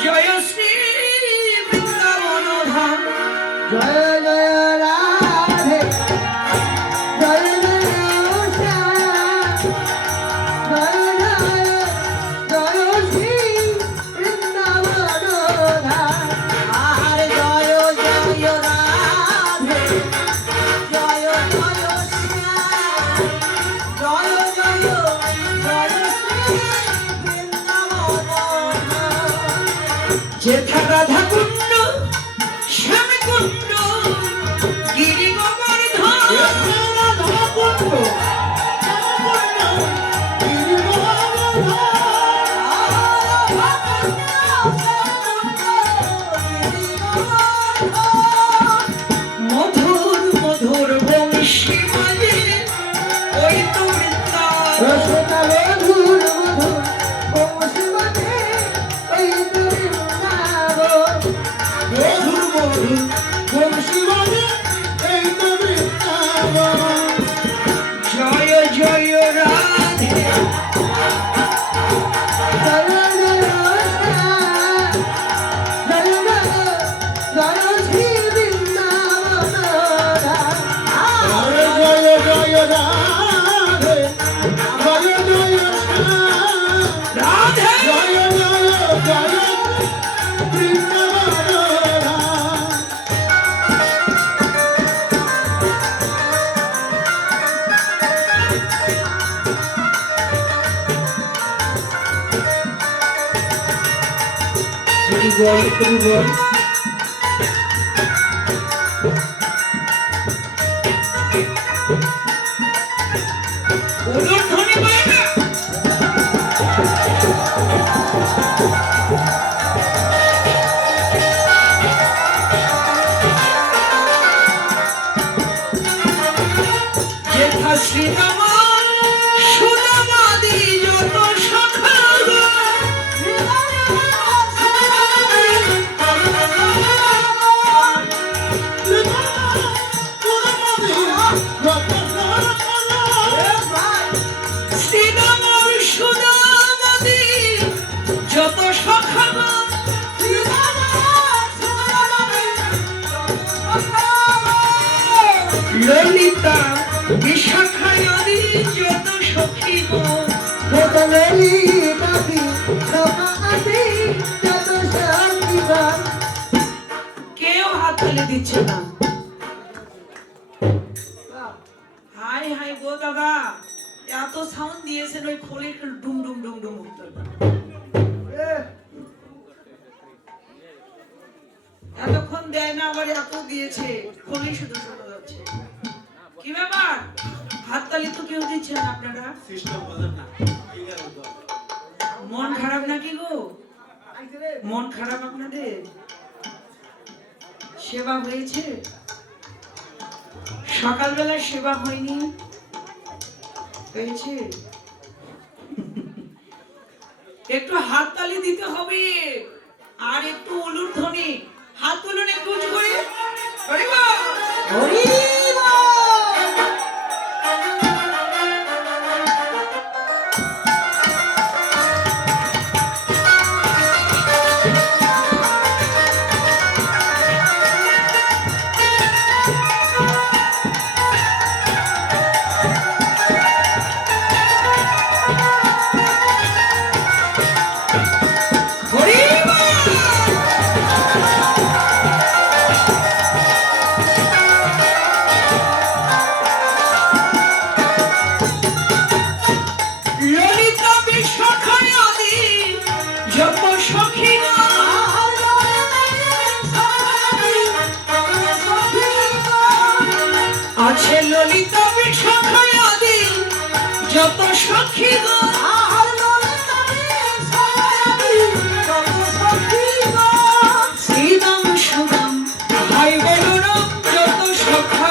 জয় শ্রী বৃন্দাবন ধাম। জয় জয় রাধে জয় জয় শ্যাম জয় জয় জয় শ্রী বৃন্দাবন ধাম। আর জয় জয় রাধে জয় জয় শ্যাম জয় জয় জয় শ্রী বৃন্দাবন ধাম। যেথা রাধা কুণ্ড শ্যাম কুণ্ড গিরি গোবর্ধন। মধুর মধুর বংশী বাজে ওই তো বৃন্দাবন। রসনা মধুর মধুর বংশী বাজে ওই তো বৃন্দাবন। মধুর মধুর বংশী বাজে এই তো বৃন্দাবন। জয় জয় রাধে জয় জয় শ্যাম জয় জয় জয় শ্রী বৃন্দাবন ধাম। জয় জয় জয় রাধে জয় জয় শ্যাম রাধে জয় জয় জয় বৃন্দাবন ধাম। হরি বল হরি বল। ওদের ধ্বনি পায় না। যেথা শ্রীরামা সুদামাদি যত সখা শ্রীরামর সুদামাদি যত সখা ললিতা বিশাখায়াদি যত সখী যত ললিতাদি সখাদি যত সখীগণ। কেউ হাত তালি দিচ্ছে না। হাই হাই গো দাদা, এত সাউন্ড দিয়েছেন ওই খোলে একটু ডুম ডুম ডুম ডুম উঠতে পারে। এতক্ষণ দেয় না, আবার এত দিয়েছে, খোলে শুধু শোনা যাচ্ছে। কি ব্যাপার, হাততালি তো কেউ দিচ্ছে না আপনারা? সিস্টেম বলেন না মন খারাপ নাকি গো? মন খারাপ আপনাদের? সেবা হয়েছে? সকালবেলা সেবা হয়নি? হয়েছে? একটু হাততালি দিতে হবে, আর একটু উলুর ধ্বনি। হাত তুলুন একটু উঁচু করে। হরি বল। হরি বল। হরি বল। ললিতা বিশাখায়াদি যত সখী আছে, ললিতা বিশাখায়াদি যত সখী শ্রীরাম সুদাম ভাই বলরাম যত সখা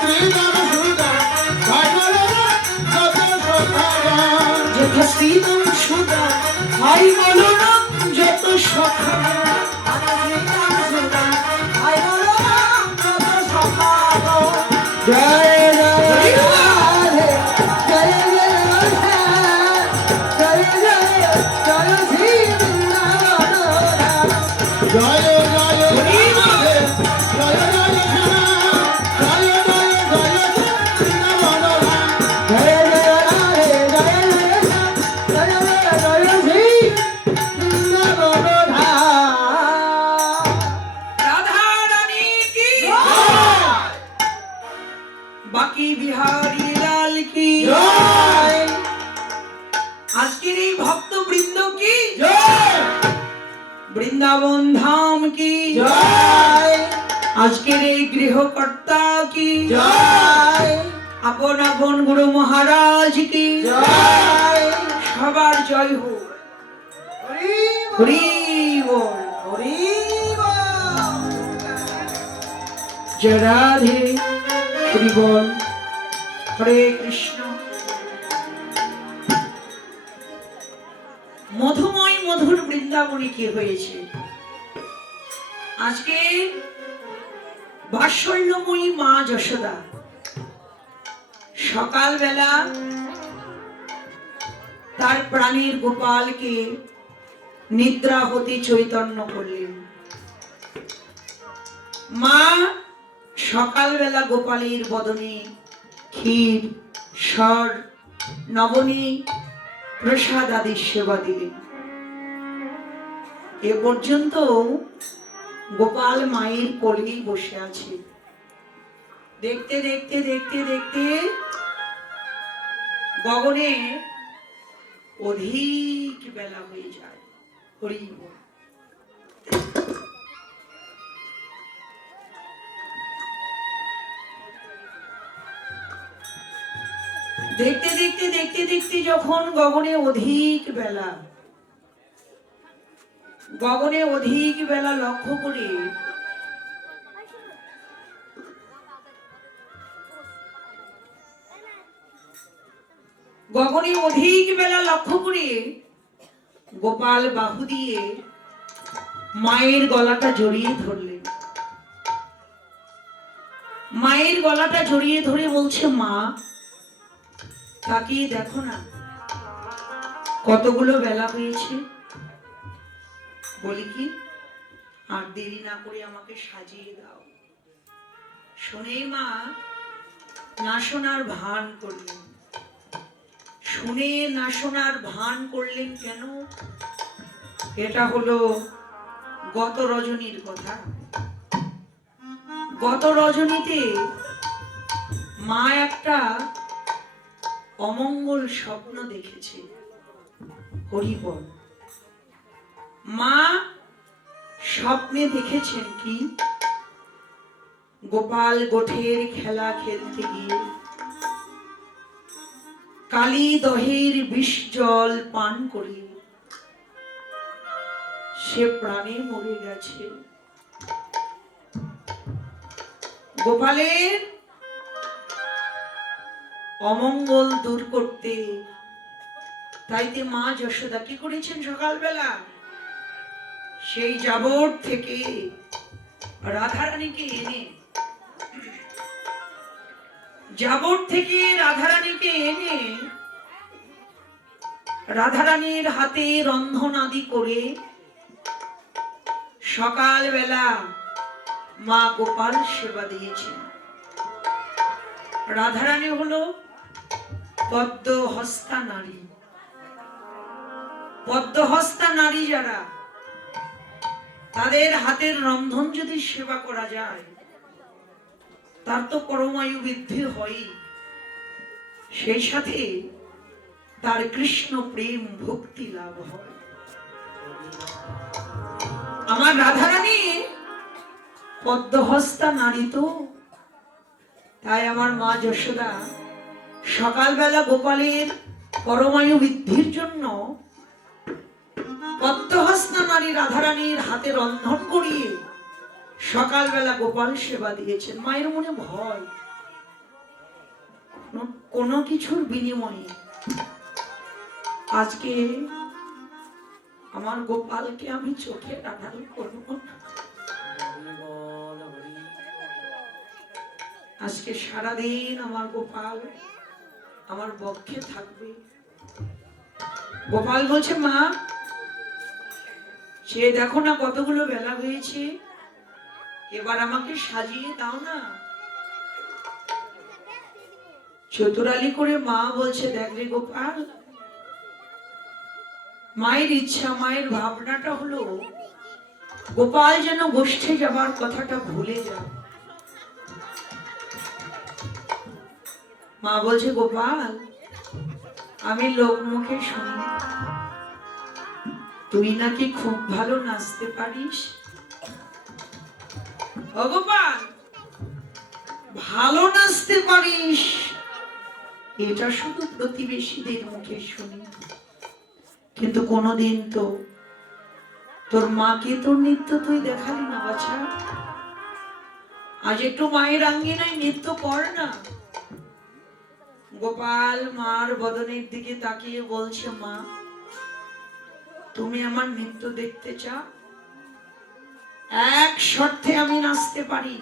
শ্রীরাম সুদাম ভাই বলরাম যত সখাগণ। যথা শ্রীরাম সুদাম ভাই বলরাম যত সখা জয় জয় রাধে জয় জয় শ্যাম জয় জয় জয় শ্রী বৃন্দাবন বৃন্দাবন ধাম কি জয় আজকের এই গৃহকর্তা কি জয় আপন আপন গুরু মহারাজ কি জয় সবার জয় হোক। হরি হরি বল। হরি বল। জয় রাধে। হরি বল। হরে কৃষ্ণ। মধুময় মধুর বৃন্দাবনে কি হয়েছে আজকে? বাৎসল্যময়ী মা যশোদা সকালবেলা তার প্রাণীর গোপালকে নিদ্রা হতে চৈতন্য করলেন। মা সকালবেলা গোপালের বদনে ক্ষীর, স্বর, নবনী, প্রসাদ আদি সেবা দিলেন। এ পর্যন্ত গোপাল মায়ের কোলেই বসে আছে। দেখতে দেখতে দেখতে দেখতে গগনে অধিক বেলা হয়ে যায়। হরি বল। দেখতে দেখতে দেখতে দেখতে যখন গগনে অধিক বেলা লক্ষ্য করে গোপাল বাহু দিয়ে মায়ের গলাটা জড়িয়ে ধরলেন। মায়ের গলাটা জড়িয়ে ধরে বলছে, মা তাকিয়ে দেখো না কতগুলো বেলা হয়েছে। বলি কি, আর দেরি না করে আমাকে সাজিয়ে দাও। শুনে মা না শোনার ভান করলেন। শুনে না শোনার ভান করলেন কেন? এটা হলো গত রজনীর কথা। গত রজনীতে মা একটা অমঙ্গল স্বপ্ন দেখেছে। হরি বল। মা স্বপ্নে দেখেছেন কি, গোপাল গোঠের খেলা খেলতে গিয়ে কালী দহের বিষ জল পান করে সে প্রাণে মরে গেছে। গোপালের অমঙ্গল দূর করতে তাইতে মা যশোদা কি করেছেন? সকালবেলা সেই জাবর থেকে রাধারানীকে এনে রাধারানীর হাতে রন্ধন আদি করে সকালবেলা মা গোপাল সেবা দিয়েছেন। রাধারানী হলো পদ্মহস্তা নারী। পদ্মহস্তা নারী যারা, তাদের হাতের রন্ধন যদি সেবা করা যায় তার তো পরমায়ু বৃদ্ধি হয়, সেই সাথে তার কৃষ্ণ প্রেম ভক্তি লাভ হয়। আমার রাধারানী পদ্মহস্তা নারী তো, তাই আমার মা যশোদা সকালবেলা গোপালের পরমায়ু বৃদ্ধির জন্য পদ্মহস্তা নারী রাধারানীর হাতে রন্ধন করিয়ে সকালবেলা গোপাল সেবা দিয়েছেন। মায়ের মনে ভয়, কোনো কিছুর বিনিময়ে আজকে আমার গোপালকে আমি চোখে আড়াল করব না। আজকে সারাদিন আমার গোপাল আমার বক্ষে থাকবে। গোপাল বলছে, মা সে দেখো না কতগুলো বেলা হয়েছে, এবার আমাকে সাজিয়ে দাও না। চতুরালি করে মা বলছে, দেখ রে গোপাল, মায়ের ইচ্ছা, মায়ের ভাবনাটা হলো গোপাল যেন গোষ্ঠে যাবার কথাটা ভুলে যায়। মা বলছে, গোপাল আমি লোক মুখে শুনি তুই নাকি খুব ভালো নাচতে পারিস। ও গোপাল, ভালো নাচতে পারিস এটা শুধু প্রতিবেশীদের মুখে শুনি, কিন্তু কোনোদিন তো তোর মাকে তোর নৃত্য তুই দেখালি না বাছা। আজ একটু মায়ের আঙ্গিনায় নৃত্য কর না। গোপাল মার বদনের দিকে তাকিয়ে বলছে, মা তুমি আমার নৃত্য দেখতে চাও? এক শর্তে আমি নাচতে পারি।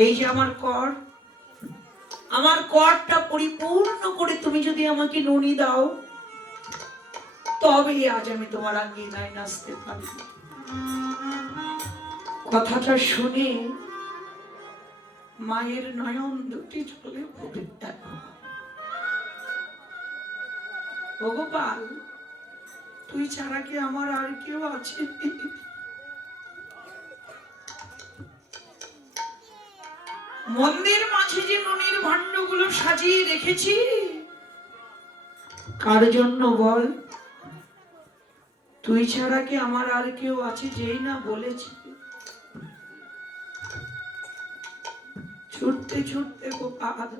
এই যে আমার কর, আমার করটা পরিপূর্ণ করে তুমি যদি আমাকে ননি দাও, তবে আজ আমি তোমার আঙ্গিনায় নাচতে পারি। কথাটা শুনে মায়ের নয়ন দুটি জলে ভরে গেল। ও গোপাল, তুই ছাড়া কি আমার আর কেউ আছে? মন্দির মাঝে যে ননির ভাণ্ডগুলো সাজিয়ে রেখেছি, কার জন্য বল? তুই ছাড়া কি আমার আর কেউ আছে? যেই না বলেছি, ছুটতে ছুটতে গোপাল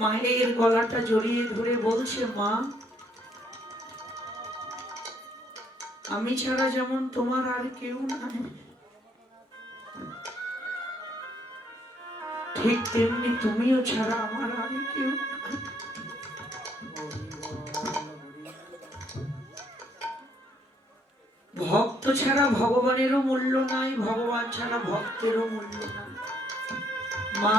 মায়ের গলাটা জড়িয়ে ধরে বলছে, মা আমি ছাড়া যেমন তোমার আর কেউ নাই, ঠিক তেমনি তুমিও ছাড়া আমার আর কেউ নাই। ভক্ত ছাড়া ভগবানেরও মূল্য নাই, ভগবান ছাড়া ভক্তেরও মূল্য নাই। মা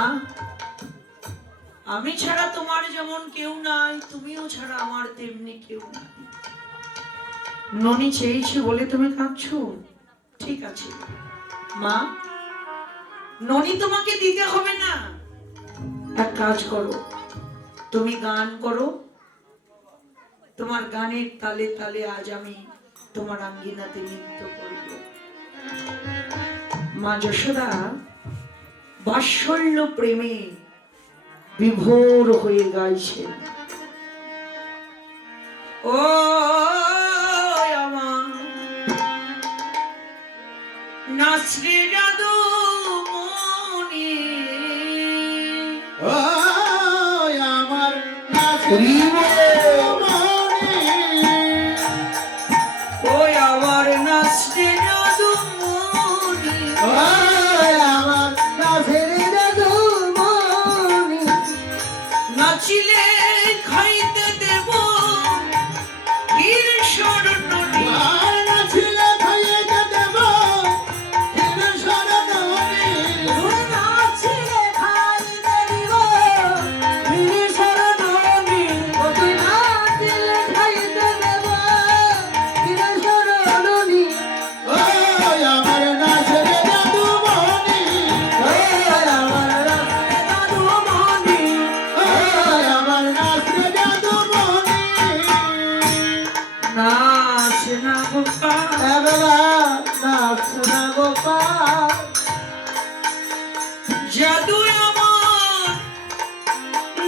আমি ছাড়া তোমার যেমন কেউ নাই, তুমিও ছাড়া আমার তেমনি কেউ নাই। ননি চেয়েছে বলে তুমি কাঁদছো? ঠিক আছে মা, ননি তোমাকে দিতে হবে না। এক কাজ করো, তুমি গান করো, তোমার গানের তালে তালে আজ আমি তোমার আঙ্গিনাতে নৃত্য করব। মা যশোদা বাৎসল্য প্রেমে বিভোর হয়ে গাইছেন, ও আমার নাচরে জাদু মনি, ও আমার নাচরি ওই আমার নাচরে জাদু মনি, আমার নাচের জাদু মনি, নাচিলে খাইতে দেব ক্ষীর স্বর্ণ নাচিলে খাইতে দেব ক্ষীর স্বর্ণ নাচিলে খাইতে দিব ক্ষীর স্বর্ণনি, তুই নাচিলে খাইতে দেব ক্ষীর স্বর্ণনি, ও আমার নাচের জাদু মনি, আমার নাচের জাদু মনি, ও আমার নাচের জাদু মনি। নাচ না গোপাল, বাবা নাচ না গোপাল, জাদু আমার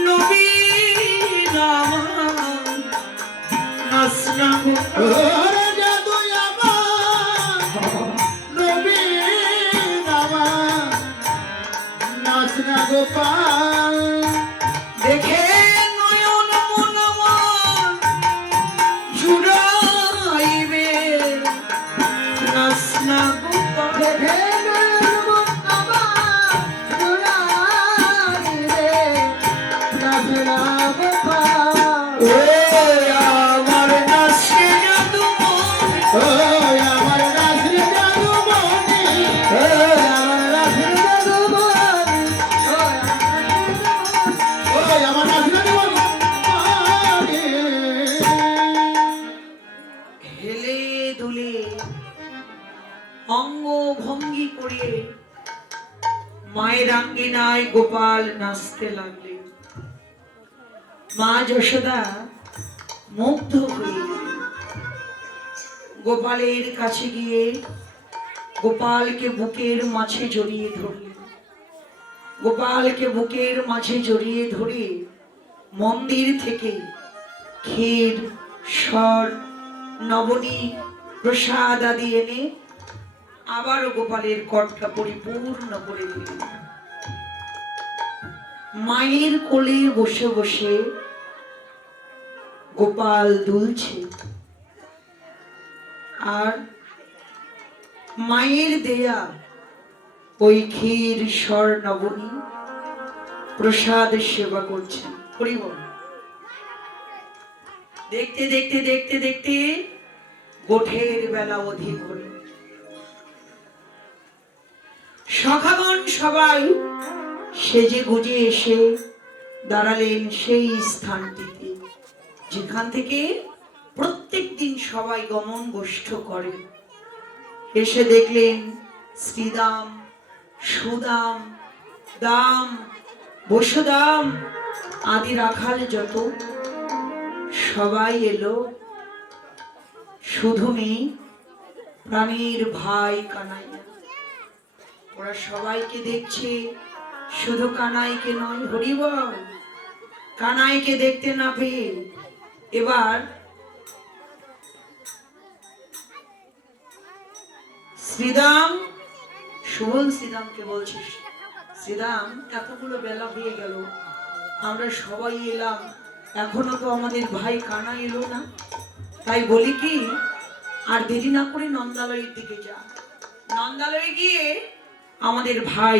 নবীন আমার, নাচ না গোপাল। ওরে জাদু আমার নবীন আমার, নাচ না গোপাল। দেখে নয়ন মন আমার জুড়াইবে, নাচ না গোপাল। দেখে নয়ন আমার জুড়াইবে, নাচ না গোপাল, ও আমার নাচে জাদু মনি, ও আমার নাচের জাদু মনি, আমার নাচের জাদু মনি, ও আমার নাচের জাদু মনি। হেলে দুলে অঙ্গ ভঙ্গি করে মায়ের আঙ্গিনায় গোপাল নাচতে লাগলেন। মা যশোদা মুগ্ধ হয়ে গেলেন। গোপালের কাছে গিয়ে গোপালকে বুকের মাঝে জড়িয়ে ধরলেন। গোপালকে বুকের মাঝে জড়িয়ে ধরে মন্দির থেকে ক্ষীর স্বর নবনী প্রসাদ আদি এনে আবারও গোপালের কটটা পরিপূর্ণ করে দিলেন। মায়ের কোলে বসে বসে গোপাল দুলছে, আর মায়ের দেয়া ওই ক্ষীর স্বর নবনী প্রসাদ সেবা করছেন। হরি বল। দেখতে দেখতে দেখতে দেখতে গোঠের বেলা অধিক হল। সখাগণ সবাই সেজে গুজে এসে দাঁড়ালেন সেই স্থানটিতে, যেখান থেকে প্রত্যেক দিন সবাই গমন গোষ্ঠ করে। এসে দেখলেন শ্রীদাম, সুদাম, দাম, বসুদাম আদি রাখাল যত সবাই এলো, শুধু নেই প্রাণীর ভাই কানাইয়া। ওরা সবাইকে দেখছে, শুধু কানাইকে নয়। হরি বল। কানাইকে দেখতে না পেয়ে এবার শ্রীদাম, সুবল শ্রীদামকে বলছিস, শ্রীদাম এতগুলো বেলা হয়ে গেল, আমরা সবাই এলাম, এখনো তো আমাদের ভাই কানা এলো না। তাই বলি কি, আর দেরি না করে নন্দালয়ের দিকে যা, নন্দালয়ে গিয়ে আমাদের ভাই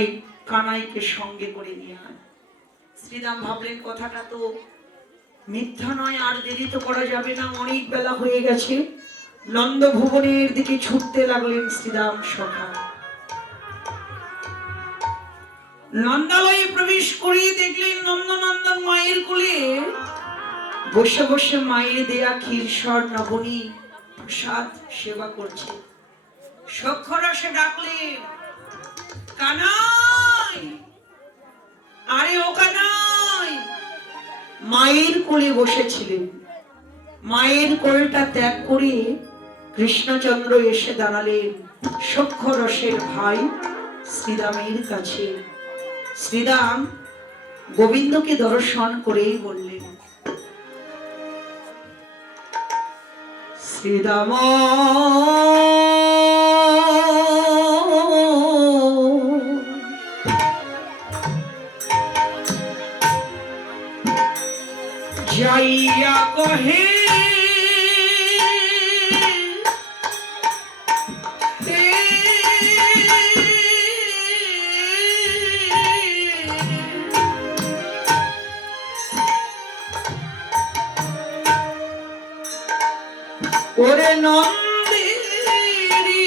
কানাইকে সঙ্গে করে নিয়ে আয়। শ্রীদাম ভাবলেন কথাটা তো মিথ্যা নয়, আর দেরি তো করা যাবে না, অনেক বেলা হয়ে গেছে। নন্দ ভুবনের দিকে ছুটতে লাগলেন শ্রীদাম সখা। নন্দালয়ে প্রবেশ করিয়ে দেখলেন নন্দনন্দন মায়ের কোলে বসে বসে মায়ের দেয়া ক্ষীরস্বর নবনী প্রসাদ সেবা করছে। সক্ষরসে ডাকলেন, কানাই, আরে ও কানাই। মায়ের কোলে বসেছিলেন, মায়ের কোলটা ত্যাগ করে কৃষ্ণচন্দ্র এসে দাঁড়ালেন সক্ষরসের ভাই শ্রীদামের কাছে। শ্রীদাম গোবিন্দকে দর্শন করেই বললেন, শ্রীদাম যাইয়া কহে ওরে নন্দেরি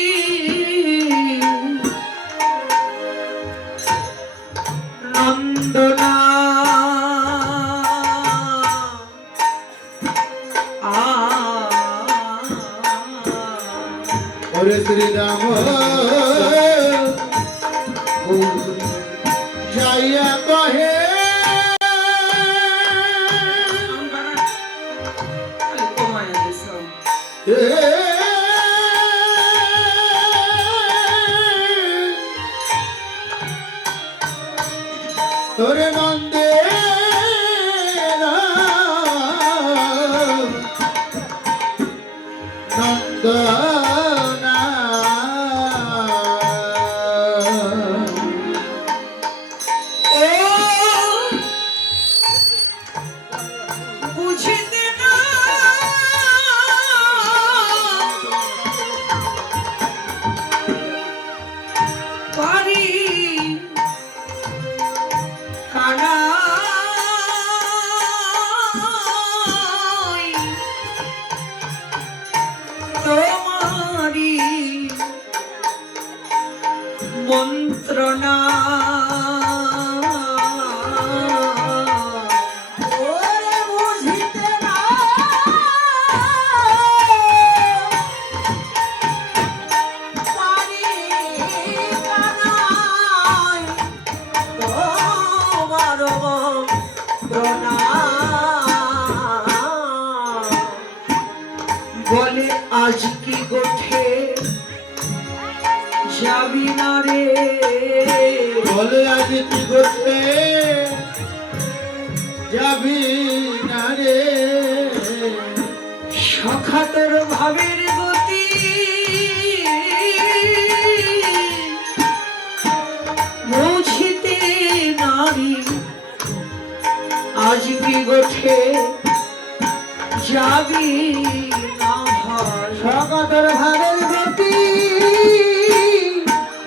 নন্দনা ওরে শ্রীরাম যাইয়া কহে ওরে নন্দে নন্দনা বুঝিতে না পারি কানাই, তোমারি মন্ত্রণা। ওরে বুঝিতে না পারি কানাই, তোমার প্রণাম। বলে আজ কি গোঠে যাবি না রে, বলে আজ কি করতে যাবি না রে, সখা তোর ভাবের গতি বুঝিতে নারী আজ বিগঠে যাবি না ভাই সকতর ভাবের গতি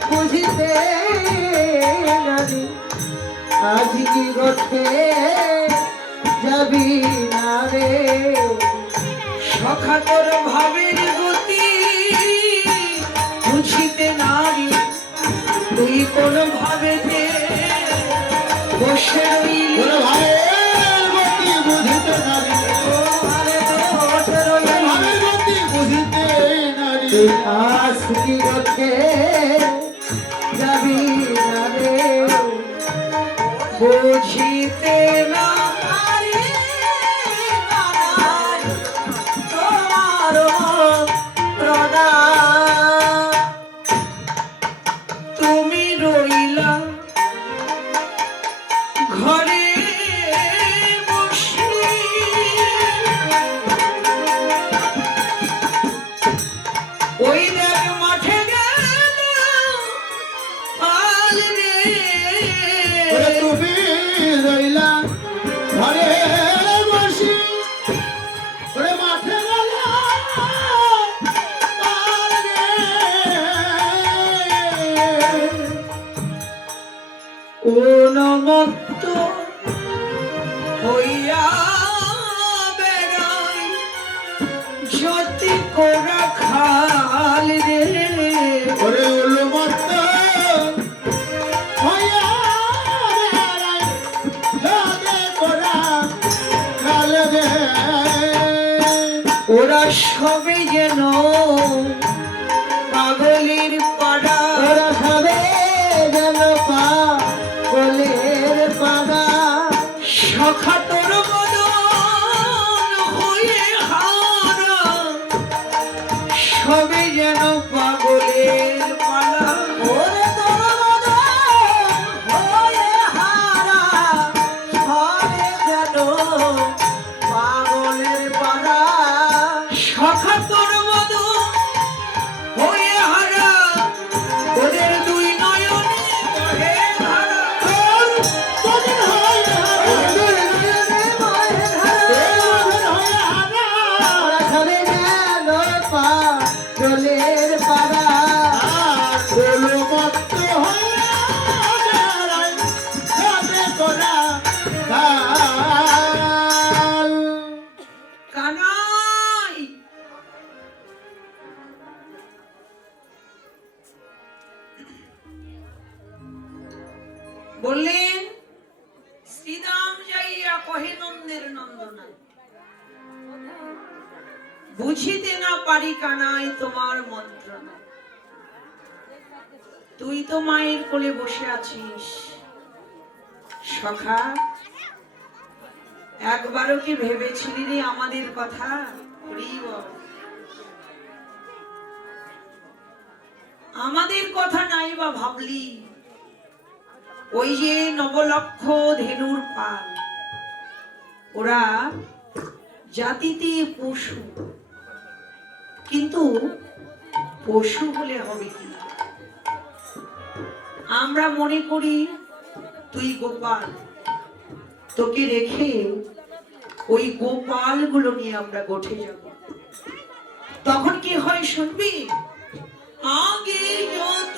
বুঝিতে নারী আজ কি গঠে যাবি না রে সখা তোর ভাবের গতি বুঝিতে নারী তুই কোন ভাবেতে বসে রইলি ওরে ভাবের গতি বুঝিতে নারী বসে রইলি ভাবের গতি বুঝিতে নারী তুই আজ কি গঠে যাবি না রে বুঝিতে না তুমি রইলা ঘরে বসে ওই দেখ মাঠে গেল পাল রে ওরে তুমি রইলা ঘরে বসি ওরে মাঠে গেলা পাল রে। উন্মত্ত হইয়া বেড়াই জ্যোতি কোরা খাল রে ওরে উলমত্ত হইয়া বেড়াই লাগে করা কাল রে। ওরা সবে যেন পাগলের পাড়া ওরা সবে যেন পাগলের পাড়া সখা তোর মদন হয়ে হারা সবে যেন পাগলের পাড়া ওরে তোর মদন হয়ে হারা সবে যেন পাগলের পাড়া সখা তোর মদন হয়ে হারা ওদের দুই নয়নে বহে ধারা কদিন হয়ে ওদের নয়নে বহে ধারা। ওরা সবে যেন পাগলের পাড়া উলমত্ত হইয়া বেড়াই লাগে করা কাল। কানাই বললেন শ্রীরাম যাইয়া কহে নন্দের নন্দনা বুঝিতে না পারি কানাই তোমার মন্ত্রণা তুই তো মায়ের কোলে বসে আছিস সখা একবারও কি ভেবেছিলি রে আমাদের কথা হরি বল। আমাদের কথা নাই বা ভাবলি ওই যে নবলক্ষ ধেনুর পাল ওরা জাতিতে পশু কিন্তু পশু হলে হবে কি আমরা মনে করি তুই গোপাল তোকে রেখে ওই গোপাল গুলো নিয়ে আমরা গোঠে যাব তখন কি হয় শুনবি আগে যত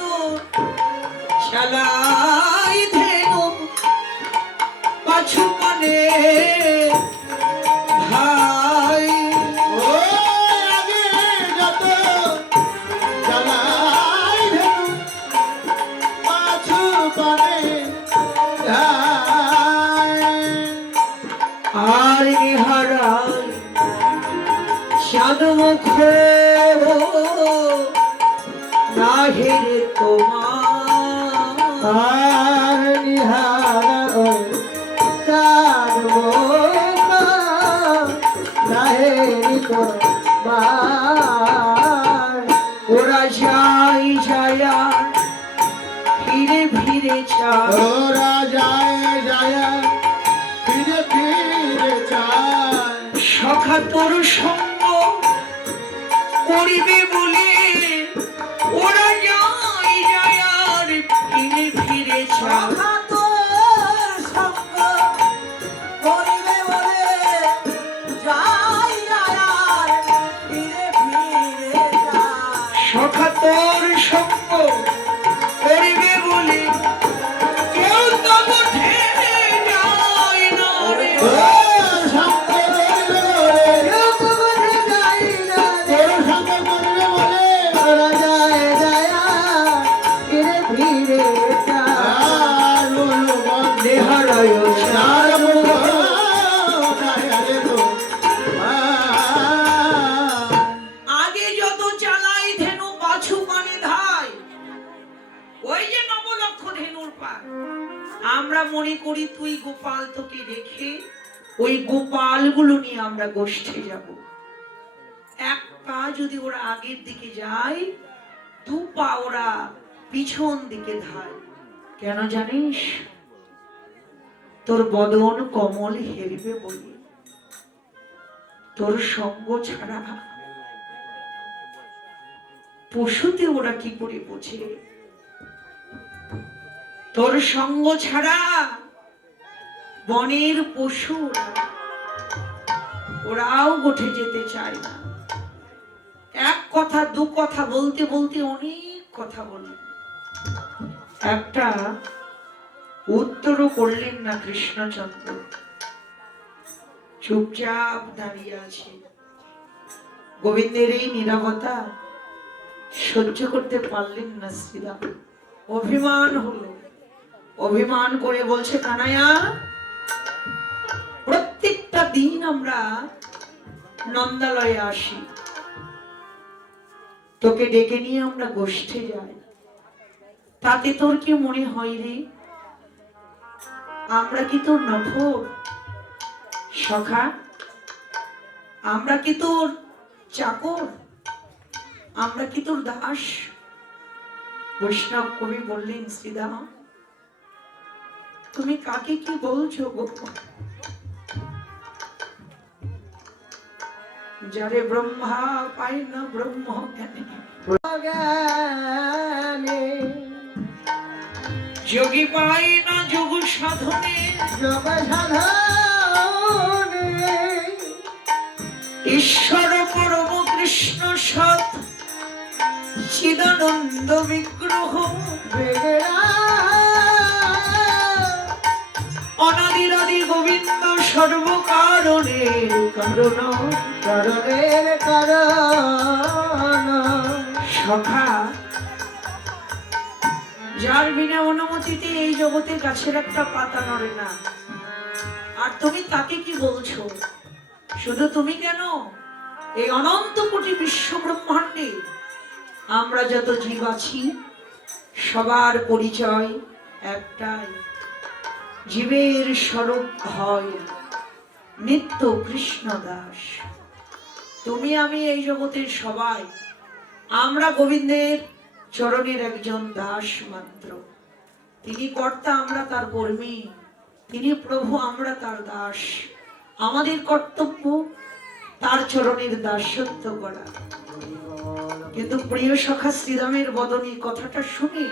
চালাই ধেনু পাছু কানে ভাই ও আগে যত জ্বালাই ধেনু পাছু পানে যায়। আর ইহারাই চাঁদ মুখ নাহের তোমার আর নিহারা ওই চাঁদ মুখ নাহেরি তোমার। ওরা যাই যায়া ফিরে ফিরে চায় ওরা যায় যায় ফিরে ফিরে যায়। সখা তোর সঙ্গ করিবে বলে ওরা যায় যায় আর ফিরে ফিরে চায়। সখা তোর সঙ্গ করিবে বলে যাই যায় আর ফিরে ফিরে যায়। সখা তোর সঙ্গ করিবে বলে কেউ তব ঠেলে যায় না রে। কেউ তো বুঝে যায় না রে। ওরা যায় যায় আর ফিরে ফিরে যায়। দেহালয় আগে যত চালাই ধেনু পাছু কানে ধায়, ওই যে নবলক্ষ ধেনুর পার। আমরা মনে করি তুই গোপাল, তোকে রেখে ওই গোপাল গুলো নিয়ে আমরা গোষ্ঠে যাব। এক পা যদি ওরা আগের দিকে যায়, দু পা ওরা পিছন দিকে ধায়। কেন জানিস? তোর বদন কমল হেরবে বলি, তোর সঙ্গ ছাড়া পশুতে ওরা কি করে বোঝে? তোর সঙ্গ ছাড়া বনের পশু ওরাও গোঠে যেতে চায় না। এক কথা দু কথা বলতে বলতে অনেক কথা বললেন, একটা উত্তরও করলেন না কৃষ্ণচন্দ্র। চুপচাপ দাঁড়িয়ে আছে। গোবিন্দের এই নীরবতা সহ্য করতে পারলেন না শ্রীরাম। অভিমান হলো, অভিমান করে বলছে, কানাইয়া প্রত্যেকটা দিন আমরা নন্দালয়ে আসি, তোকে ডেকে নিয়ে আমরা গোষ্ঠে যাই, তাতে তোর কি মনে হয় রে? আমরা কি তোর নফর? সখা, আমরা কি তোর চাকর? আমরা কি তোর দাস? বৈষ্ণব কবি বললেন, শ্রীদাম তুমি কাকে কি বলছো গো? যারে ব্রহ্মা পায় না ব্রহ্ম জ্ঞানে, জ্ঞানে যোগী পায় না যোগ সাধনে, যোগ সাধনে ঈশ্বর পরম কৃষ্ণ সৎ চিদানন্দ বিগ্রহ, বেগেরা অনাদিরাদি গোবিন্দ সর্বকারণের কারণ। করণের কারণ। সখা, যার বিনা অনুমতিতে এই জগতে গাছের একটা পাতা নড়ে না, আর তুমি তাকে কি বলছো? শুধু তুমি কেন, এই অনন্ত কোটি বিশ্ব ব্রহ্মাণ্ডে আমরা যত জীব আছি সবার পরিচয় একটাই, জীবের স্বরূপ হয় নিত্য কৃষ্ণ দাস। তুমি আমি এই জগতের সবাই আমরা গোবিন্দের চরণের একজন দাস মাত্র। তিনি কর্তা, আমরা তার কর্মী। তিনি প্রভু, আমরা তার দাস। আমাদের কর্তব্য তার চরণের দাসত্ব করা। কিন্তু প্রিয় সখা শ্রীরামের বদনে কথাটা শুনে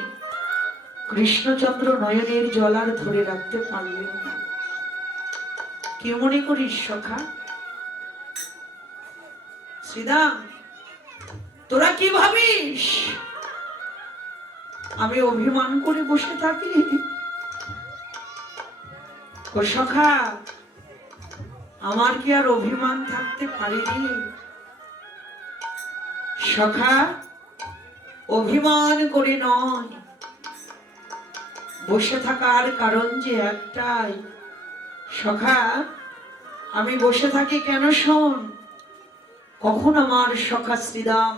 কৃষ্ণচন্দ্র নয়নের জল আর ধরে রাখতে পারলেন না। কি মনে করিস সখা? শ্রীরাম, তোরা কি ভাবিস আমি অভিমান করে বসে থাকি? ও সখা, আমার কি আর অভিমান থাকতে পারেনি? সখা, অভিমান করে নয়, বসে থাকার কারণ যে একটাই। সখা, আমি বসে থাকি কেন শোন। কখন আমার সখা শ্রীরাম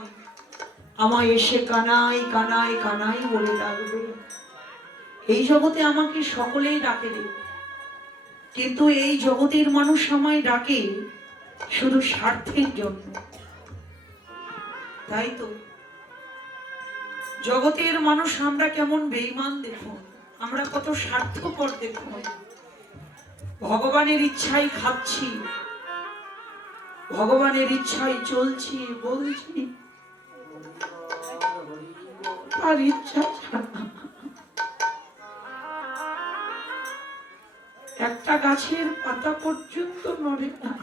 আমায় এসে কানাই কানাই কানাই বলে ডাকবে। এই জগতে আমাকে সকলেই ডাকে রে, কিন্তু এই জগতের মানুষ আমায় ডাকে শুধু স্বার্থের জন্য। তাই তো জগতের মানুষ আমরা কেমন বেঈমান দেখুন, আমরা কত স্বার্থপর দেখুন। ভগবানের ইচ্ছাই খাচ্ছি, ভগবানের ইচ্ছাই চলছি বলছি, আর ইচ্ছা ছাড়া একটা গাছের পাতা পর্যন্ত নড়ে না।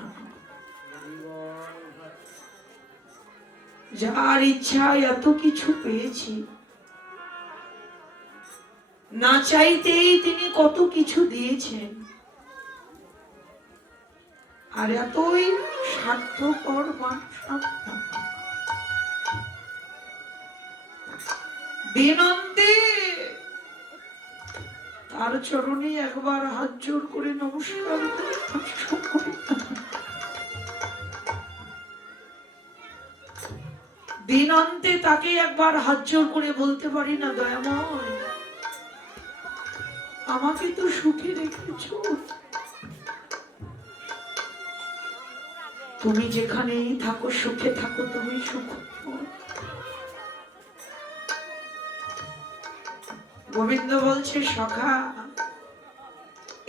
যার ইচ্ছায় এত কিছু পেয়েছি, না চাইতেই তিনি কত কিছু দিয়েছেন, আর এতই স্বার্থপর মানুষ আমরা। দিনন্তে তার চরণে একবার হাত জোর করে নমস্কার করি। দিনন্তে তাকে একবার হাত জোর করে বলতে পারি না, দয়াময় আমাকে তো সুখে রেখেছ, তুমি যেখানেই থাকো সুখে থাকো, তুমি সুখ। গোবিন্দ বলছে, সখা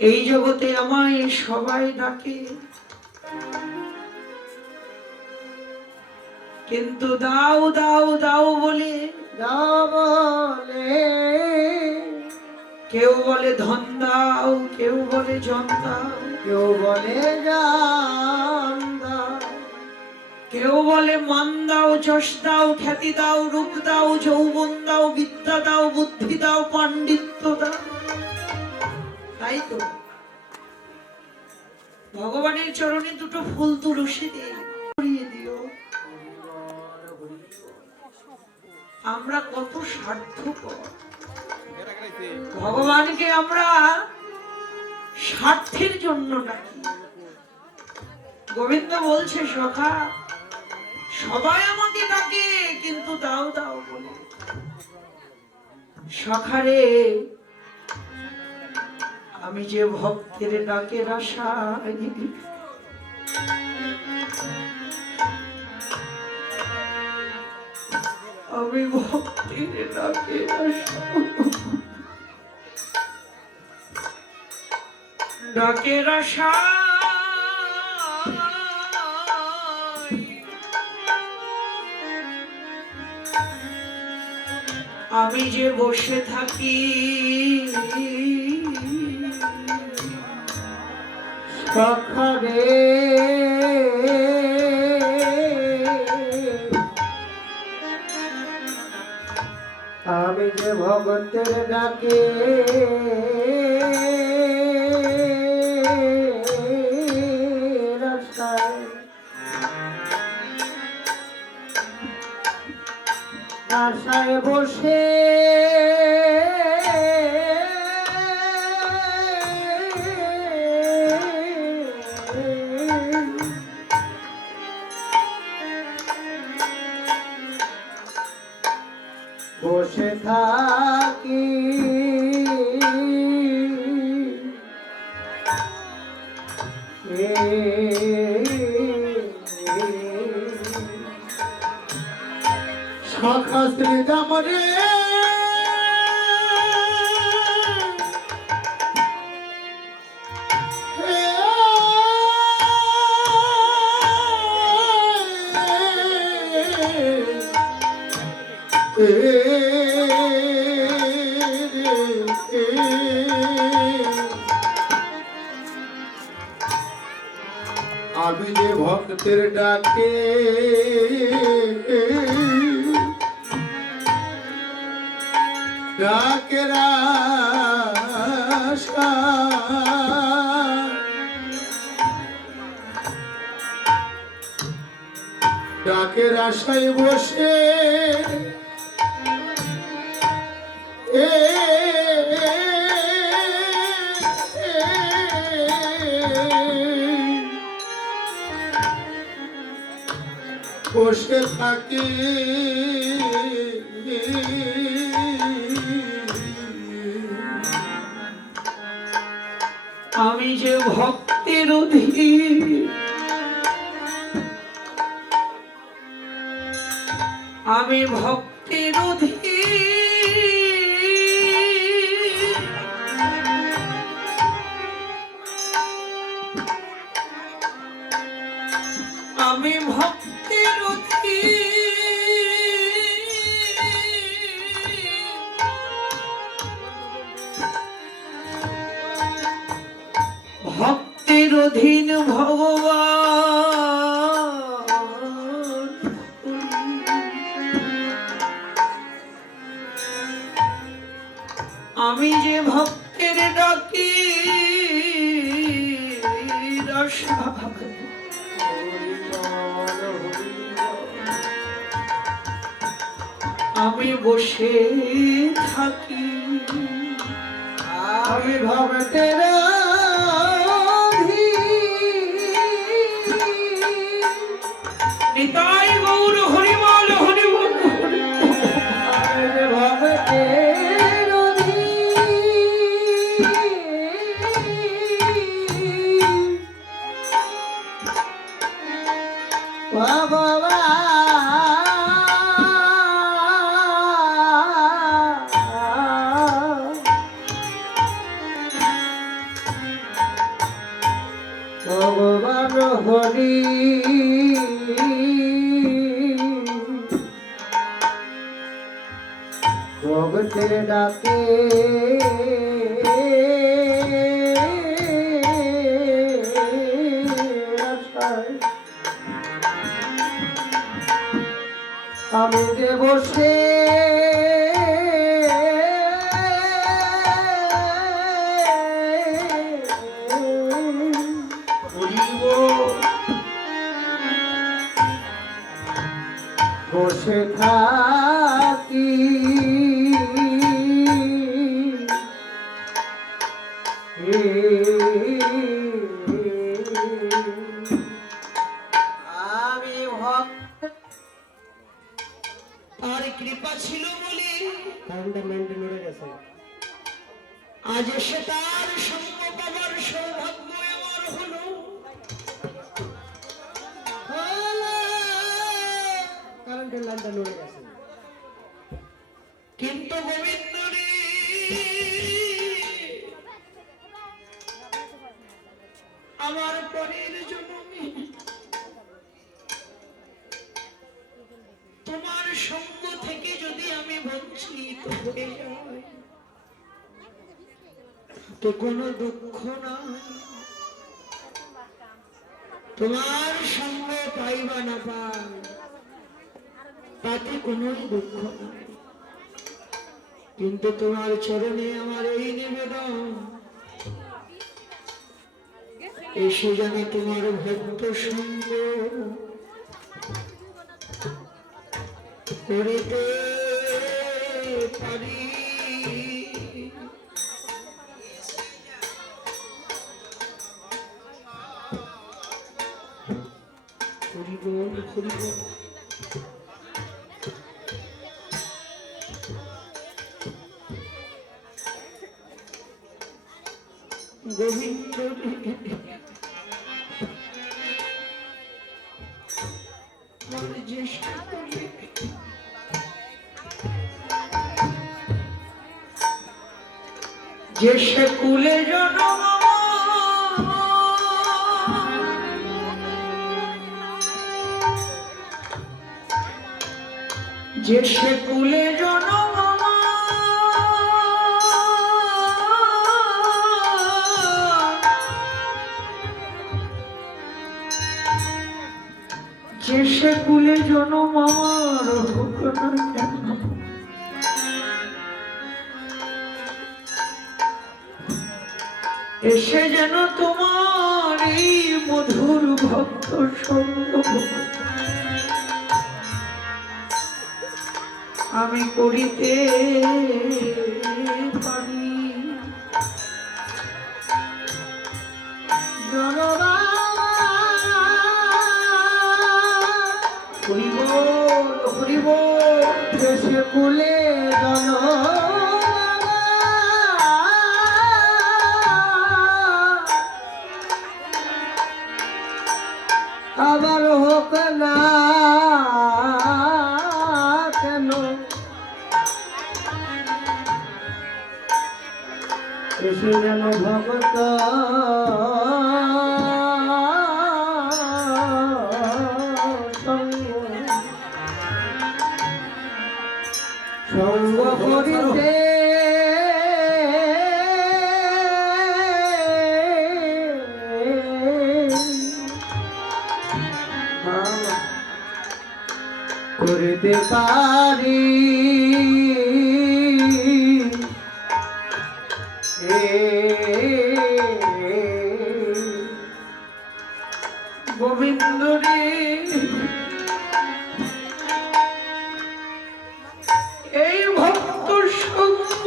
এই জগতে আমায় সবাই ডাকে, কিন্তু দাও দাও দাও বলে কেউ বলে ধন দাও, কেউ বলে জন দাও, কেউ বলে জান দাও, কেউ বলে মান দাও, যশ দাও, খ্যাতি দাও, রূপ দাও, যৌবন দাও, বিদ্যা দাও, বুদ্ধি দাও, পাণ্ডিত্য দাও। তাই তো ভগবানের চরণে দুটো ফুল তুলসী দিয়ে দিও। আমরা কত স্বার্থপর, ভগবানকে আমরা স্বার্থের জন্য ডাকি। গোবিন্দ বলছে, সখা সবাই আমাকে ডাকে, কিন্তু দাও দাও বলে। সখারে আমি যে ভক্তের ডাকের আশায়, আমি ভক্তের ডাকের আশায়, ডাকের আশায় আমি যে বসে থাকি, সখারে আমি যে ভগতের ডাকে রাস্তায়, আশায় বসে বসে থাকি, সখা শ্রীরাম রে আমি যে ভক্তের ডাকে ডাকের আশা, ডাকের আশায় বসে বসে থাকি, আমি যে ভক্তের অধীর, আমি ভক্তের অধীর, আমি ভক্তের অধীর, অধীন ভগবান, আমি যে ভক্তের ডাকি রসা, আমি বসে থাকি, আমি ভক্তের নিতাই গৌর হরিবল হরিবল ভক্তের বাবা ভগবান হরি ভগতের ডাকে আমি যে বসে বসে থাকি, আমি ভক্ত আর কৃপা ছিল বলে নড়ে গেছে। আজ সে তার সঙ্গ পাবার সৌভাগ্য আমার হলো। কারেন্টের লাইনটা নড়ে গেছে। কিন্তু গোবিন্দ রে, আমার পরের জন্মে তোমার সঙ্গ থেকে যদি আমি বঞ্চিত হয়ে যাই, তো কোনো দুঃখ নাই। তোমার সঙ্গ পাইবা না পাই, তাতে কোনো দুঃখ নাই। কিন্তু তোমার চরণে আমার এই নিবেদন, এসে যেন তোমার ভক্ত সঙ্গ করিতে পারি। হরি বল, হরি বল। গোবিন্দ যে সে কুলে জন্ম, যে সে কুলে জন্ম, যে সে কুলে জন্ম আমার হোক না কেন, এসে যেন তোমার এই মধুর ভক্ত সঙ্গ আমি করিতে পারি। হরি বল, হরি বল। দেশে কুলে জন আবার হোক না কেন, এসে যেন ভগত সঙ্গ করিতে করিতে পারি গোবিন্দ রে এই ভক্ত সঙ্গ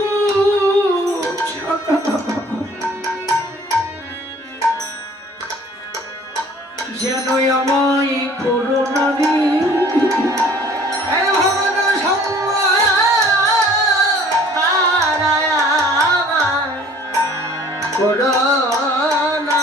ছাড়া যেন আমায় করোনা রে এই ভগবান সঙ্গ ছাড়ায় আমার করোনা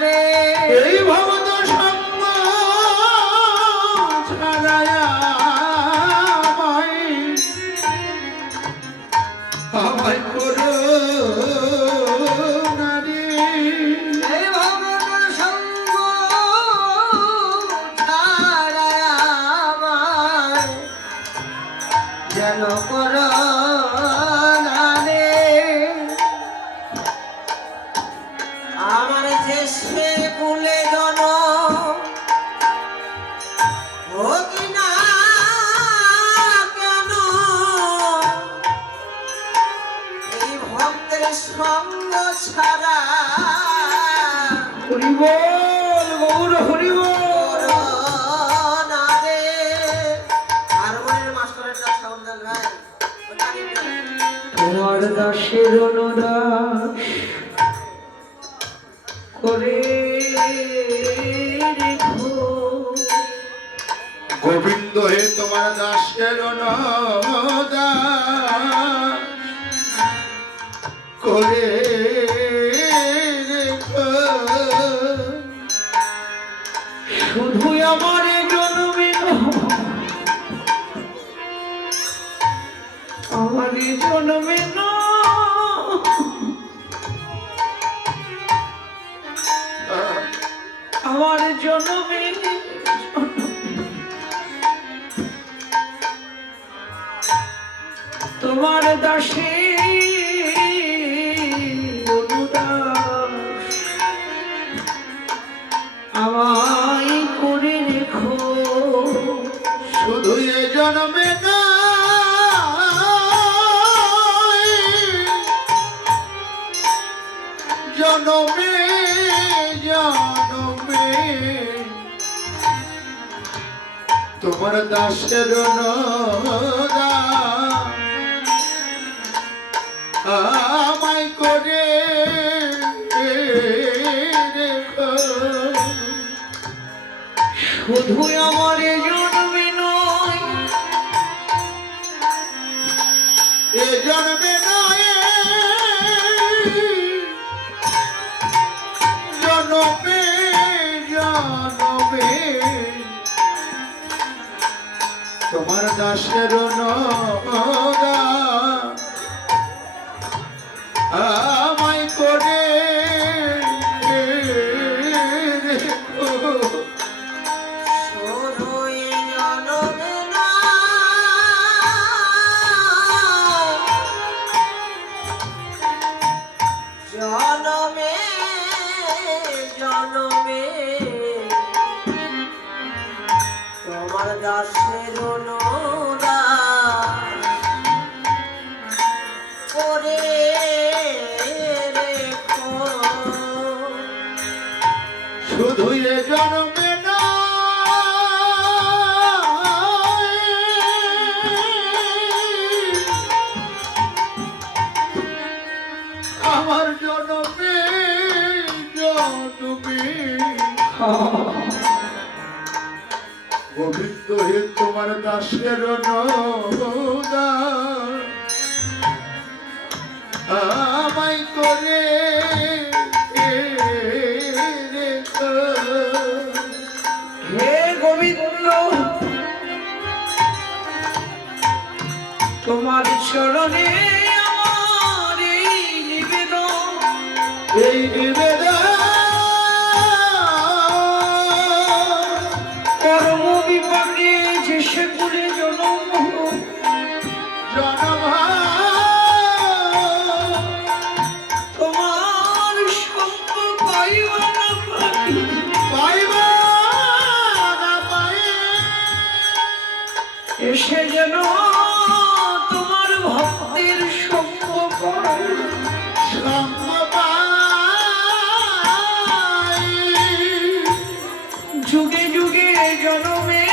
রে। এই ভবত সঙ্গ ছাড়ায়া আমায় করো নারী। এই ভগবান সঙ্গ ছাড়ায় আমার যেন করোনা রে। আমার দেশে কুলে জন হোক না কেন এই ভক্তের সঙ্গ ছাড়া হরি বল গৌর হরি বল। করোনা রে। হারমোনিয়াম মাস্টারের কাছে সাউন্ড দেন ভাই। তোমার দাসের অনুদাস করে রেখো গোবিন্দ হে তোমার দাসের অনুদাস করে রেখো। শুধু আমার জন্মে আমার জন্মে আমার জন্মে তোমার দাসে অনুদাস আমায় করে রেখো শুধু এ জন্মে না জন্মে জন্মে তোমার দাসের অনুদান আমায় করে রেখো। শুধু আমার জন্মে নয় এ জন্মে নয় জন্মে জন্মে তোমার দাসের অনুদান আমায় করে রেখো। শুধু এই জনমে না জনমে জনমে তোমার দাসের অনুদান করে রেখো। শুধু এ জন্মে না আমার জন্মে জন্মে গোবিন্দ হে তোমার দাসের অনুদান আমায় করে রেখো। হে গোবিন্দ তোমার চরণে আমার এই নিবেদন এই নিবেদন সে যেন তোমার ভক্তের সঙ্গ পায়, সঙ্গ পাই। যুগে যুগে জনমে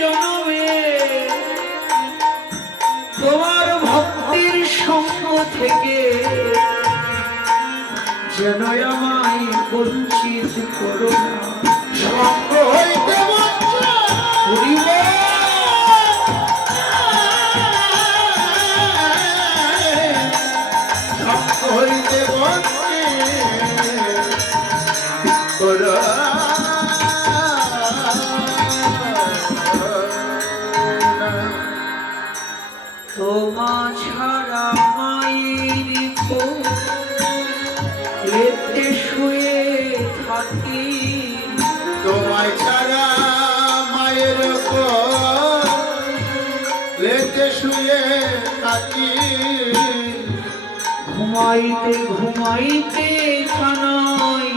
জনমে তোমার ভক্তের সঙ্গ থেকে যেন আমায় বঞ্চিত করো না। সঙ্গ হইতে হরিব সঙ্গ হইতে করো। তোমা ছাড়া মায়ের কোলেতে শুয়ে থাকি, তোমায় ছাড়া মায়ের কোলেতে শুয়ে থাকি। ঘুমাইতে ঘুমাইতে কানাই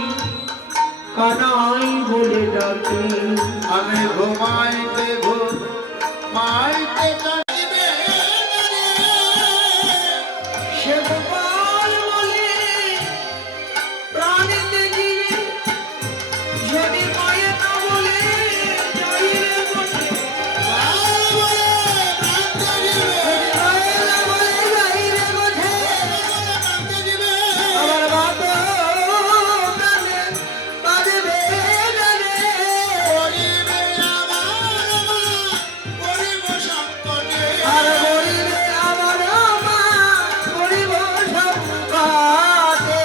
কানাই বলে ডাকি, আমি ঘুমাইতে ঘুমাইতে কাঁদিবে সে গোপাল বলে প্রাণীতে জীবে, যদি মায়ে না বলে যাইরে বটে, মায়ে না বলে যাইরে বটে, আমার বাপ প্রাণে বাঁধবে গানে, আর বলিবে আমার মা করিব সংকটে।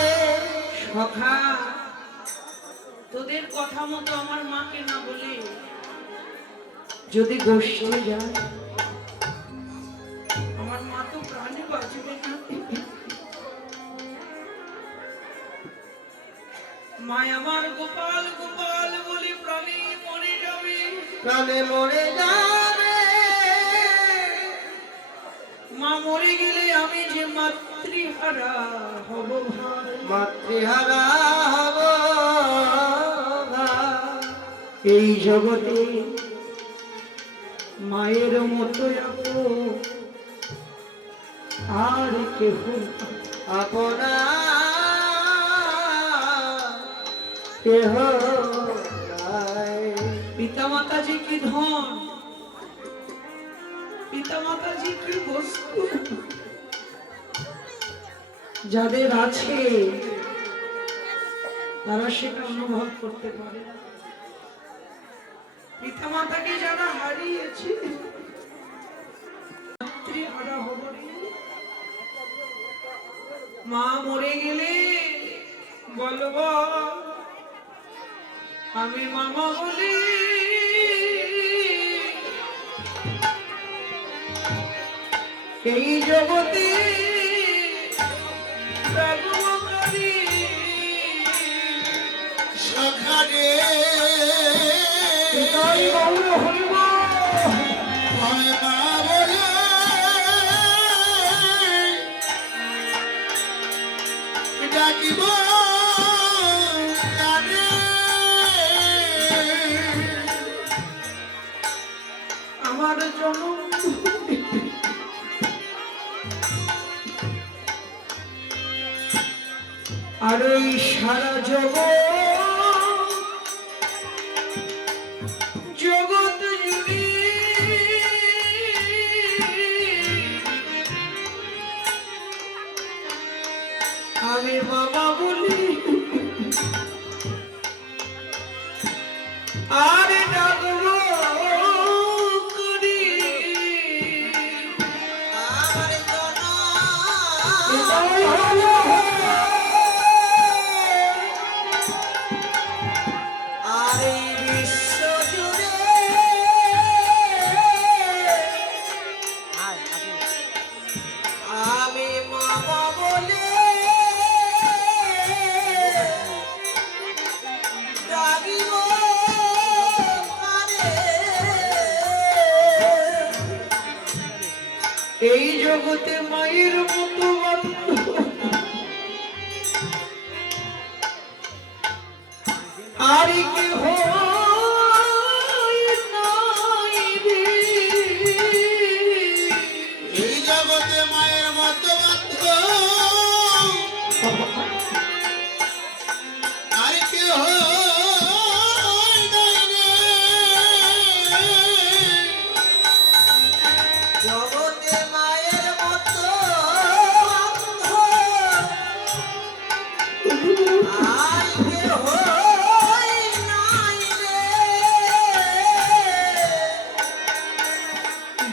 সখা, তোদের কথা মতো আমার মাকে না বলে যদি গোষ্ঠে যায়, আমার মা তো প্রাণে বাঁচবে না। মা আমার গোপাল গোপাল বলে প্রাণে মরে যাবে, প্রাণে মরে যাবে। মা মরে গেলে আমি যে মাতৃহারা হব ভাই, মাতৃহারা হব ভাই। এই জগতে মায়ের মতো আর কেহ আপনা কেহ নাই। পিতা মাতাজি কি ধন, পিতা মাতাজি কি বস্তু, যাদের আছে তারা সেটা অনুভব করতে পারে না। পিতা মাতাকে যারা হারিয়েছে মাতৃহারা হব রে। মা মরে গেলে বলব আমি মামা বলি, এই জগতে প্রাণকারী সখারে পিতাই গৌর হরিব, হয় মা বলে ডাকিব কানে। আমার জনম আর এই সারা জগৎ জুড়ে আমি বাবা বলি, আর ডাকবো করি আমার আর এই বিশ্ব জুড়ে আমি মামা বলে ডাকিব কানে। এই জগতে মায়ের মতো বন্ধু আর কেহ নাই রে।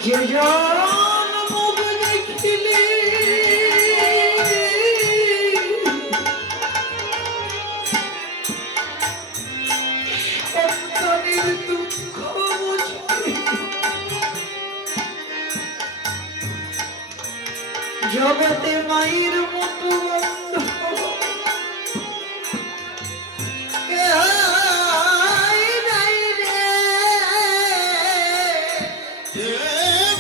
যে জন মুখ দেখিলে সন্তানের দুঃখ বুঝে, জগতে মায়ের মতো বন্ধ কেহই নাই রে। যে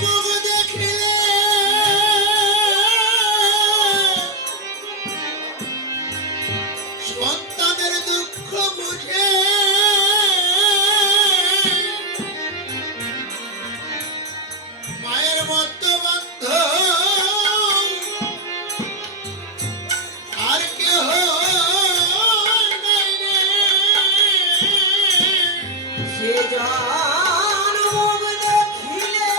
মুখ দেখিলে সন্তানের দুঃখ বুঝে, মায়ের মতো বন্ধ আর কেহ নাই রে। সে জন মুখ দেখিলে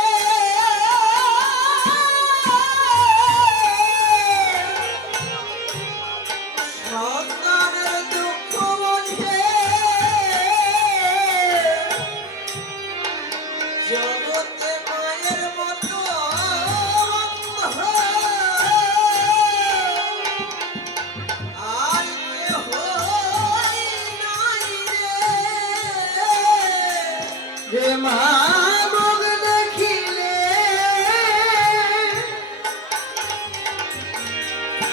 সন্তানের দুঃখ বোঝে, জগতে মায়ের মতো অন্ধ আর কেহই নাই রে। যে মা মুখ দেখিলে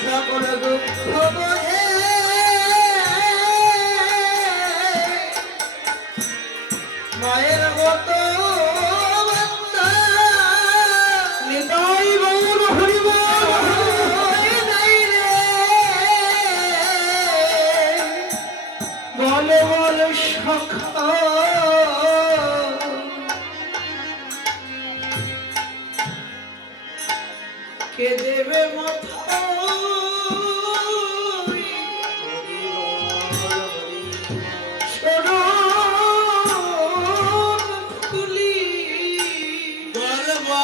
সকল দুঃখ বোঝে, মায়ের মতো বান্দা নিতাই গৌর হরি বল। কেহই নাই রে। বল বল সখা কে দেবে মাথা খুলি বলবা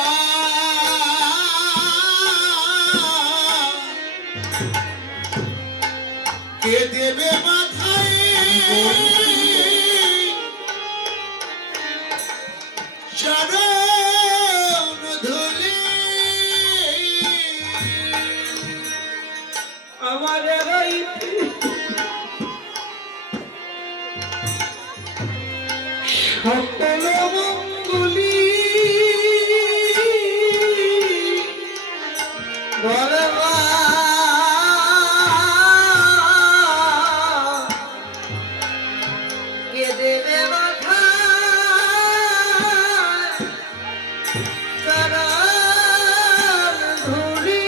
কে দেবে মাথায় চরণ ধুলি। আমার গাইতে সকল মঙ্গলি বলবা কে দেবে মাথা চরণ ধুলি।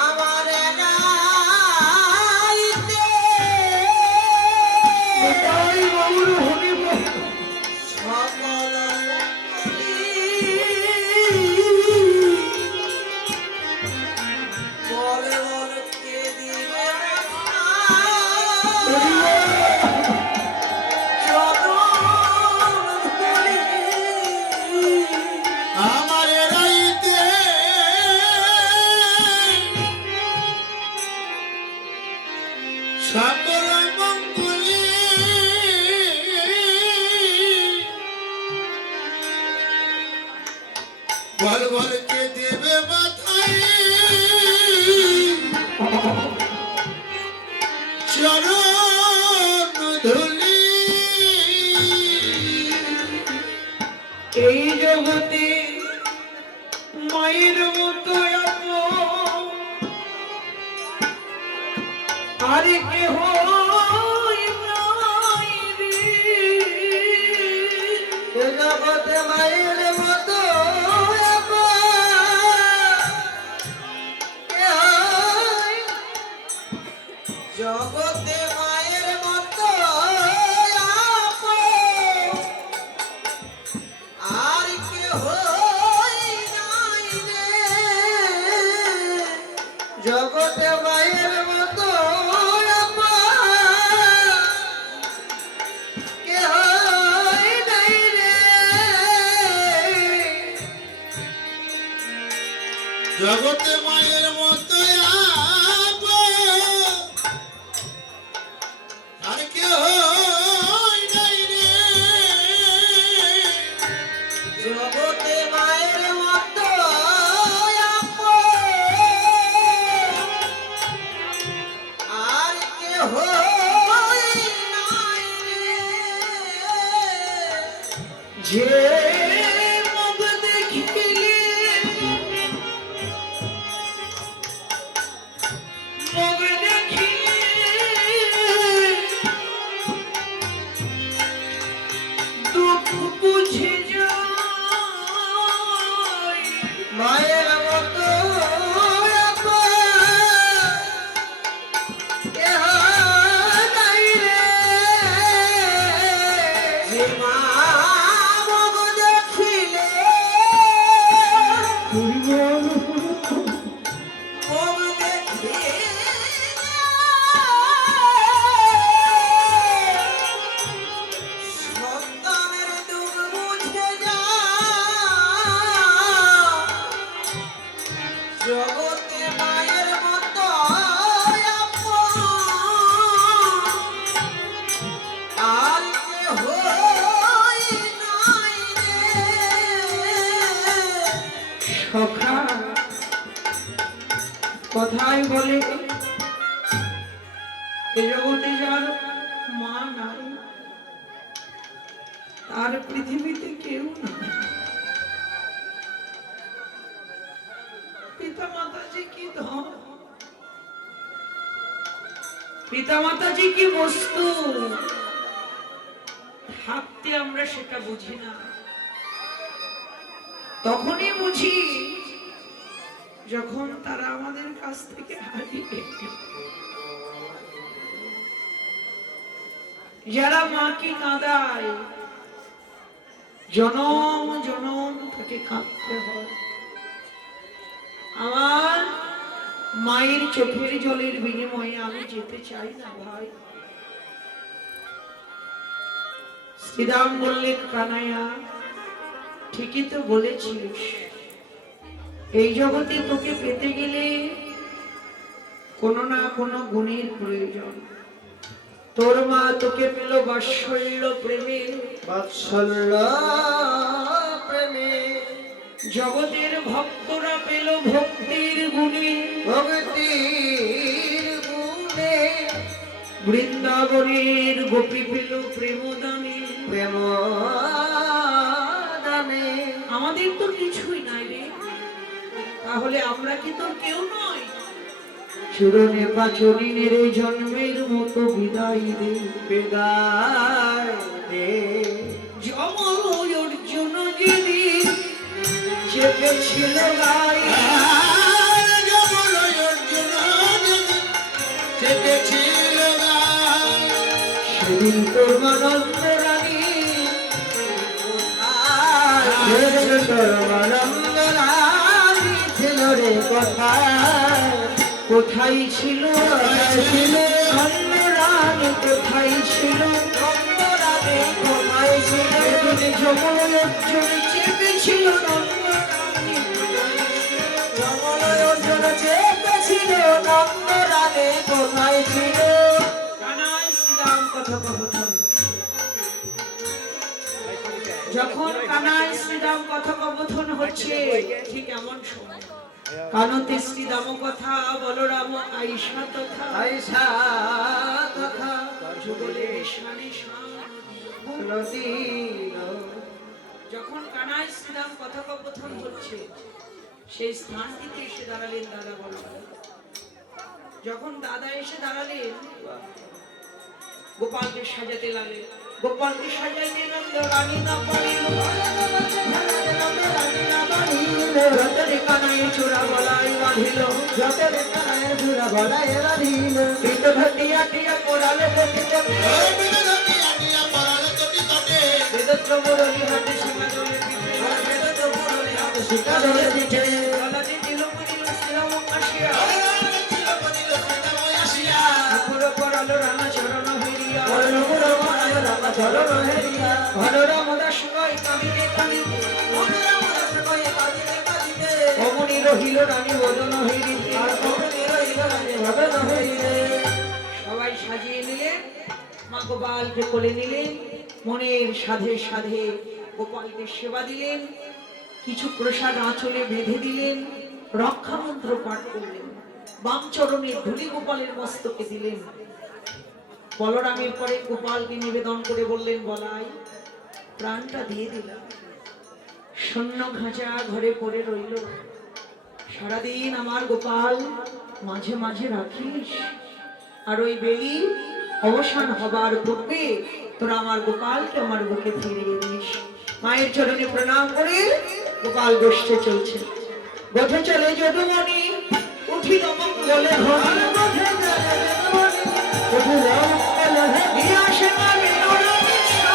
আমার গাইতে নিতাই গৌর হরি বল। সকল বলে বল কে দিবে চরণ ধুলি। আমার রাইতে সকল মঙ্গলি বল বল কে দেবে মাথায় চরণ ধুলি। এই জগতে মায়ের মতো আপন আর কেহ নাই রে। এ জগতে মায়ের মতো জগতে মায়ের মতো আপন আর কেহই নাই রে। জগতে মায়ের মতো কেহই নাই রে। জগতে মায়ের মতো আপন আর কেহ নাই রে। যে মুখ দেখিলে মুখ দেখিলে দুঃখ বুঝে যায় মায়ের মতো কেহ নাই রে। যে মা মুখ দেখিলে মুখ দেখিলে সন্তানের দুঃখ বুঝে যায় জগতে মায়ের মতো আপন আর কেহ নাই রে। সখা কথাই বলে এ জগতে যার মা নাই আর পৃথিবীতে কেউ নাই। পিতা মাতাজি কি ধন, পিতা মাতাজি কি বস্তু, থাকতে আমরা সেটা বুঝি না। তখনই বুঝি যখন তারা আমাদের কাছ থেকে হারিয়ে। যারা মাকে কাঁদায় জনম জনম তাকে কাঁদতে হয়। আমার মায়ের চোখের জলের বিনিময়ে আমি যেতে চাই না ভাই। শ্রীরাম বললেন কানাইয়া ঠিকই তো বলেছিস, এই জগতে তোকে পেতে গেলে কোনো না কোনো গুণের প্রয়োজন। তোর মা তোকে পেল বাৎসল্য প্রেমে, বাৎসল্য প্রেমে জগতের ভক্তরা পেল ভক্তির গুণে, ভক্তির গুণে বৃন্দাবনের গোপী পেল প্রেম দামে। প্রেম দামে। আমাদের তো কিছুই নাই রে, তাহলে আমরা কি তোর কেউ নয়? চূড়নে পাচনিনের এই জন্মের মতো বিদায় দে, বিদায় দে। যমল অর্জুন যেদিন চেপেছিল গায়ে, সেদিন তোর আনন্দ রানী তোর আনন্দ রানী ছিল রে কোথায়? কোথায় ছিল, ছিল অন্য রানী কোথায় ছিল, রানী কোথায় ছিল? সেদিন যমল অর্জুন চেপেছিল নন্দ রানী। জমলয় অর্জুন চেপেছিল নন্দ রানী কোথায় ছিল? কানাই শ্রীরাম কথোপকথন। যখন কানাই শ্রীরাম কথোপকথন হচ্ছে ঠিক এমন সময় কানতে শ্রীরাম কথা বলরাম আইসা তথা আইসা তথা যুগলে শানে শান। নদীর যখন কানাই শ্রীরাম কথোপকথন হচ্ছে সেই স্থানটিতে এসে দাঁড়ালেন দাদা বলরাম। যখন দাদা এসে দাঁড়ালেন গোপালকে সাজাতে লাগলেন। গোপালকে সাজাইতে নন্দ রানী না পারিল, রতনে কানাই চূড়া গলায় বাঁধিল, যতরে কানায় ধুরা ভরায় বাঁধিল। পিত ঘটিয়া টিয়া পড়ালে পতিতে, বেদত্র মুরলী হাতে সীমা জলে পিঠে, বেদত্র মুরলী হাতে শিখা ধরে পিঠে। গলাতে দিল মরিল শ্রীরাম আসিয়া, অপুর পরালো রানা চরণ হইয়া, বড় বড় রামা চরণ হেরিয়া। ঘনরাম দাস কই কাঁদিতে কাঁদিতে, অমনি রহিল রানী বদন হইরিতে। আর কমনি রহিল রানী ভজন হইরে। সবাই সাজিয়ে নিলেন, মা গোপালকে কোলে নিলেন, মনের সাধে সাধে গোপালকে সেবা দিলেন, কিছু প্রসাদ আঁচলে বেঁধে দিলেন, রক্ষা মন্ত্র পাঠ করলেন, বাম চরণে ধুলি গোপালের মস্তকে দিলেন। বলরামের পরে গোপালকে নিবেদন করে বললেন, বলাই প্রাণটা দিয়ে দিলাম। শূন্য খাঁচা ঘরে পড়ে রইল। সারাদিন আমার গোপাল মাঝে মাঝে রাখিস, আর ওই বেলি অবসান হবার পূর্বে তোরা আমার গোপালকে আমার বুকে ফিরিয়ে দিস। মায়ের চরণে প্রণাম করে গোপাল গোষ্ঠে চলছে। গোঠে চলে যদুমণি, উঠি দমক বলে ঘরে দিয়ে আসে মা বেনুরানিশা।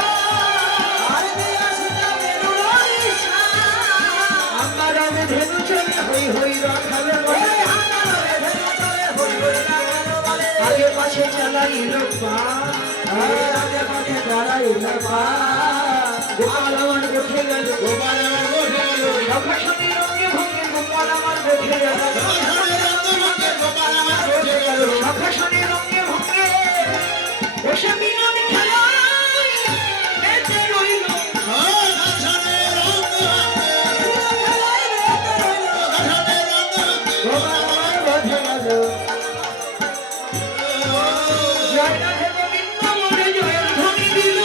আমার আমি ধেনু চলে হই হই রাখালে বলে, আগে পাশে চালাইল পা, গোপাল আমার গোঠে গেল, সখাসনে রঙে ভঙ্গে গোপাল আমার গোঠে গেল, সখাসনে রঙে ভঙ্গে বসে মিলন খেলায় বেঁচে রইল। গোপাল আমার গোঠে গেল। জয় রাধে গোবিন্দ বলে জয়ের ধ্বনি দিল।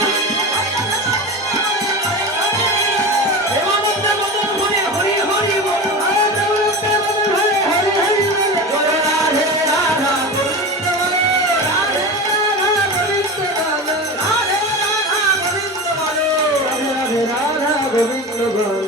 দেবানন্দ মদন হরে হরি হরি বল। হরে হরি বল। জয় রাধে রাধা গোবিন্দ বল। রাধে রাধা গোবিন্দ বল। রাধে রাধা গোবিন্দ বল। রাধে রাধে রাধা গোবিন্দ বল।